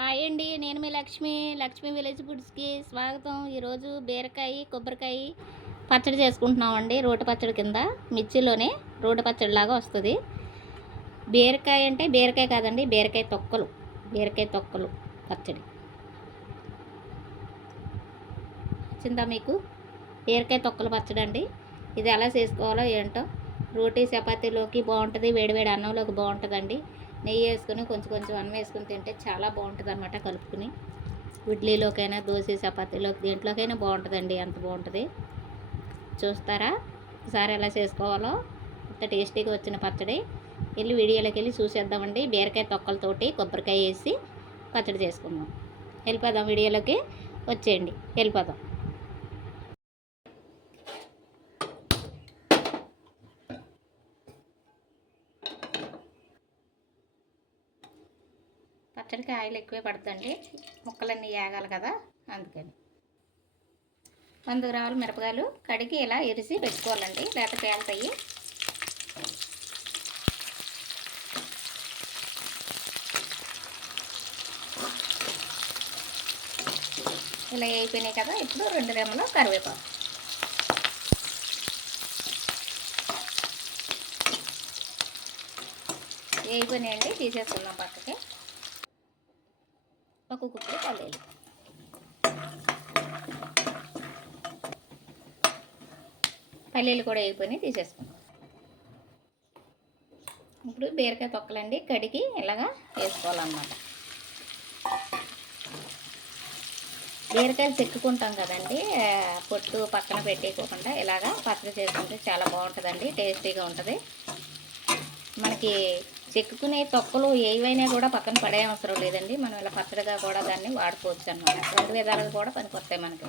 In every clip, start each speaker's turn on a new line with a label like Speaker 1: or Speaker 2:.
Speaker 1: Hi అండి నేను మీ లక్ష్మి లక్ష్మి విలేజ్ ఫుడ్స్కి స్వాగతం. ఈరోజు బీరకాయ కొబ్బరికాయ పచ్చడి చేసుకుంటున్నామండి రోటి పచ్చడి కింద మిర్చిలోనే రోటి పచ్చడి లాగా వస్తుంది. బీరకాయ అంటే బీరకాయ కాదండి బీరకాయ తొక్కలు బీరకాయ తొక్కలు పచ్చడి. వచ్చిందా మీకు? బీరకాయ తొక్కలు పచ్చడి అండి. ఇది ఎలా చేసుకోవాలో ఏంటో రోటీ చపాతీలోకి బాగుంటుంది వేడివేడి అన్నంలోకి బాగుంటుందండి. నెయ్యి వేసుకొని కొంచెం కొంచెం అన్నం వేసుకొని తింటే చాలా బాగుంటుంది అనమాట కలుపుకుని. ఇడ్లీలోకైనా దోశ చపాతీలోకి దేంట్లోకైనా బాగుంటుందండి అంత బాగుంటుంది. చూస్తారా? ఒకసారి ఎలా చేసుకోవాలో? అంత టేస్టీగా వచ్చిన పచ్చడి. వెళ్ళి వీడియోలోకి వెళ్ళి చూసేద్దామండి. బీరకాయ తొక్కలతోటి కొబ్బరికాయ వేసి పచ్చడి చేసుకుందాం. వెళ్ళిపోదాం వీడియోలోకి. వచ్చేయండి. వెళ్ళిపోదాం. పచ్చడికి ఆయిల్ ఎక్కువే పడుతుంది ముక్కలన్నీ ఏగాలి కదా అందుకని. వంద గ్రాములు మిరపకాయలు కడిగి ఇలా ఇరిసి పెట్టుకోవాలండి లేకపోతే పేలుతాయి ఇలా అయిపోయినాయి కదా ఇప్పుడు రెండు రెమ్మలు కరివేపాకు. అయిపోయినాయండి తీసేసుకుందాం పక్కకి. ఒక కుక్కలు పల్లీలు. పల్లీలు కూడా వేయిపోయి తీసేసుకుందాం. ఇప్పుడు బీరకాయ తొక్కలండి కడిగి ఇలాగా వేసుకోవాలన్నమాట. బీరకాయలు చెక్కుకుంటాం కదండి పొట్టు పక్కన పెట్టేయకోకుండా ఇలాగా పచ్చడి చేసుకుంటే చాలా బాగుంటుందండి టేస్టీగా ఉంటుంది. మనకి చెక్కుకునే తొక్కలు ఏవైనా కూడా పక్కన పడే అవసరం లేదండి. మనం ఇలా పచ్చడిగా కూడా దాన్ని వాడుకోవచ్చు అనమాట రెండు విధాలుగా కూడా పనికొస్తాయి మనకి.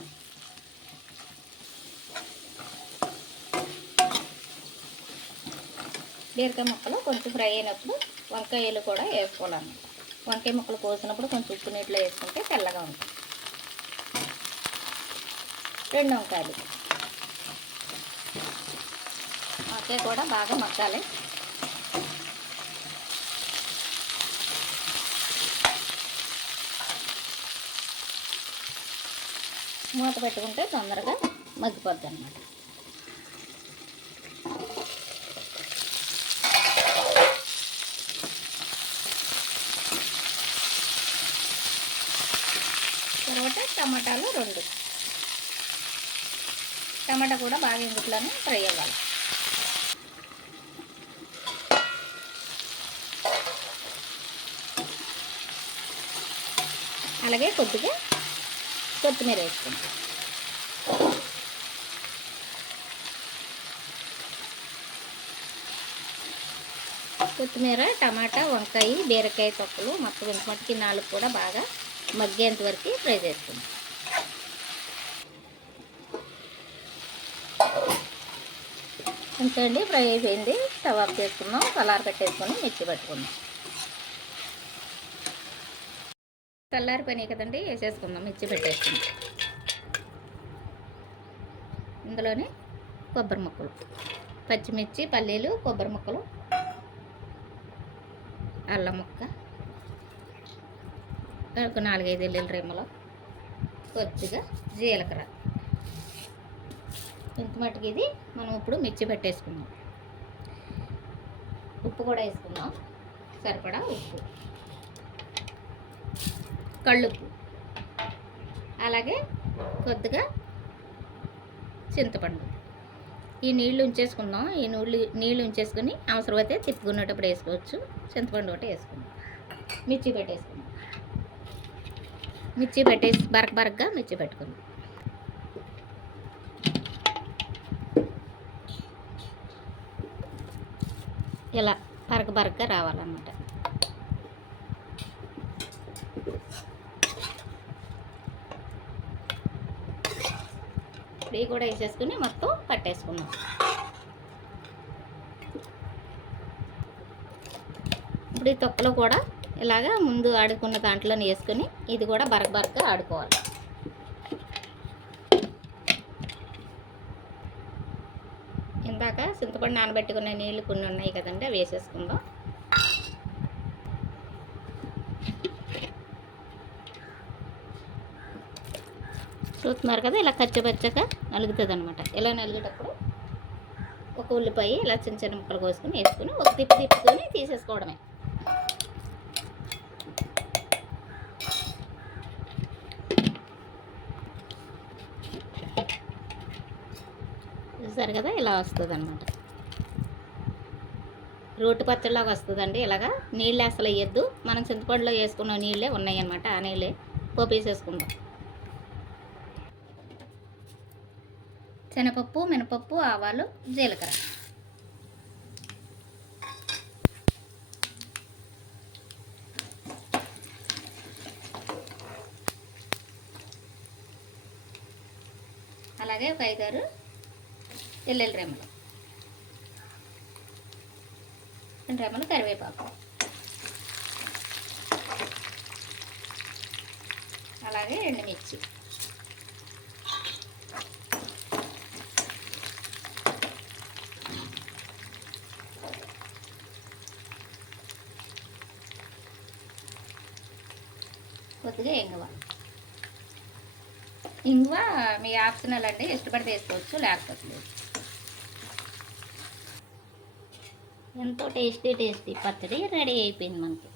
Speaker 1: బీరకాయ ముక్కలు కొంచెం ఫ్రై అయినప్పుడు వంకాయలు కూడా వేసుకోవాలన్నమాట. వంకాయ ముక్కలు కోసినప్పుడు కొంచెం ఉప్పు నీటిలో వేసుకుంటే తెల్లగా ఉంటుంది. రెండు వంకాయలు. వంకాయ కూడా బాగా మగ్గాలి. మూత పెట్టుకుంటే తొందరగా మగ్గిపోద్ది అనమాట తర్వాత టమాటాలు రెండు. టమాటా కూడా బాగా ఇందులోనే ఫ్రై అవ్వాలి. అలాగే కొద్దిగా కొత్తిమీర వేసుకుంటాం. కొత్తిమీర టమాటా వంకాయ బీరకాయ తొక్కలు మొత్తం ఇంత మట్టుకి నాలుగు కూడా బాగా మగ్గేంత వరకు ఫ్రై చేసుకుందాం అండి ఫ్రై అయిపోయింది. స్టవ్ ఆఫ్ చేసుకుందాం కలార్ పెట్టేసుకొని మిర్చి పెట్టుకుందాం చల్లారిపోయినాయి కదండి వేసేసుకుందాం మిర్చి పెట్టేసుకుందాం. ఇందులోనే కొబ్బరి ముక్కలు పచ్చిమిర్చి పల్లీలు కొబ్బరి ముక్కలు అల్లం ముక్క ఒక నాలుగైదు ఎల్లుల రెమ్మలు కొద్దిగా జీలకర్ర. ఇంత మటుకు ఇది మనం ఇప్పుడు మిర్చి పెట్టేసుకుందాం. ఉప్పు కూడా వేసుకుందాం. సరిపడా ఉప్పు. కళ్ళుప్పు. అలాగే కొద్దిగా చింతపండు. ఈ నీళ్ళు ఉంచేసుకుందాం. ఈ నీళ్ళు నీళ్ళు ఉంచేసుకుని అవసరమైతే తిప్పుకునేటప్పుడు వేసుకోవచ్చు. చింతపండు ఒకటి వేసుకుందాం. మిర్చి పెట్టేసుకుందాం. మిర్చి పెట్టేసి బరక బరకగా మిర్చి పెట్టుకుందాం. ఇలా బరక బరకగా రావాలన్నమాట. ఇవి కూడా వేసేసుకుని మొత్తం కట్టేసుకున్నాం ఇప్పుడు ఈ తొక్కలో కూడా ఇలాగా ముందు ఆడుకున్న దాంట్లోనే వేసుకొని ఇది కూడా బరక బరక ఆడుకోవాలి. ఇందాక చింతపండు నానబెట్టుకున్న నీళ్ళు కొన్ని ఉన్నాయి కదండి అవి వేసేసుకుందాం. చూస్తున్నారు కదా ఇలా కచ్చబచ్చగా నలుగుతుంది అనమాట ఇలా నలిగేటప్పుడు ఒక ఉల్లిపాయ ఇలా చిన్న చిన్న ముక్కలు కోసుకొని వేసుకుని ఒక తిప్పి తిప్పుకొని తీసేసుకోవడమే. చూసారు కదా ఇలా వస్తుంది అనమాట రోటి పచ్చడిలాగా వస్తుందండి ఇలాగా. నీళ్ళు అసలు వేయద్దు. మనం చింతపండులో వేసుకున్న నీళ్ళే ఉన్నాయి అనమాట ఆ నీళ్ళే పోపేసేసుకుంటాం శనగపప్పు మినపప్పు ఆవాలు జీలకర్ర. అలాగే ఒక ఐదారు ఎల్లెల్లి రెమ్మలు. రెండు రెమ్మలు కరివేపాకు. అలాగే ఎండుమిర్చి కొద్దిగా ఎంగువ. ఇంగువ మీ ఆప్షనల్ అండి ఇష్టపడితే వేసుకోవచ్చు లేకపోతే లేదు. ఎంతో టేస్టీ టేస్టీ పచ్చడి రెడీ అయిపోయింది మనకి.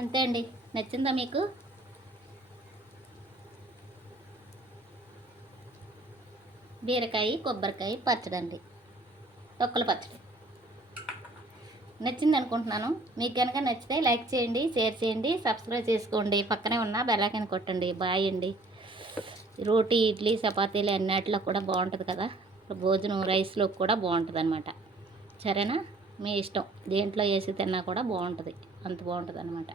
Speaker 1: అంతే అండి. నచ్చిందా మీకు? బీరకాయ కొబ్బరికాయ పచ్చడి అండి. తొక్కల పచ్చడి. నచ్చింది అనుకుంటున్నాను. మీకు కనుక నచ్చితే లైక్ చేయండి షేర్ చేయండి సబ్స్క్రైబ్ చేసుకోండి. పక్కనే ఉన్న బెల్లైకన్ కొట్టండి. బాయ్ అండి. రోటీ ఇడ్లీ చపాతీలు అన్నిటిలో కూడా బాగుంటుంది కదా. భోజనం రైస్లో కూడా బాగుంటుంది అనమాట సరేనా? మీ ఇష్టం. దేంట్లో వేసి తిన్నా కూడా బాగుంటుంది. అంత బాగుంటుంది అనమాట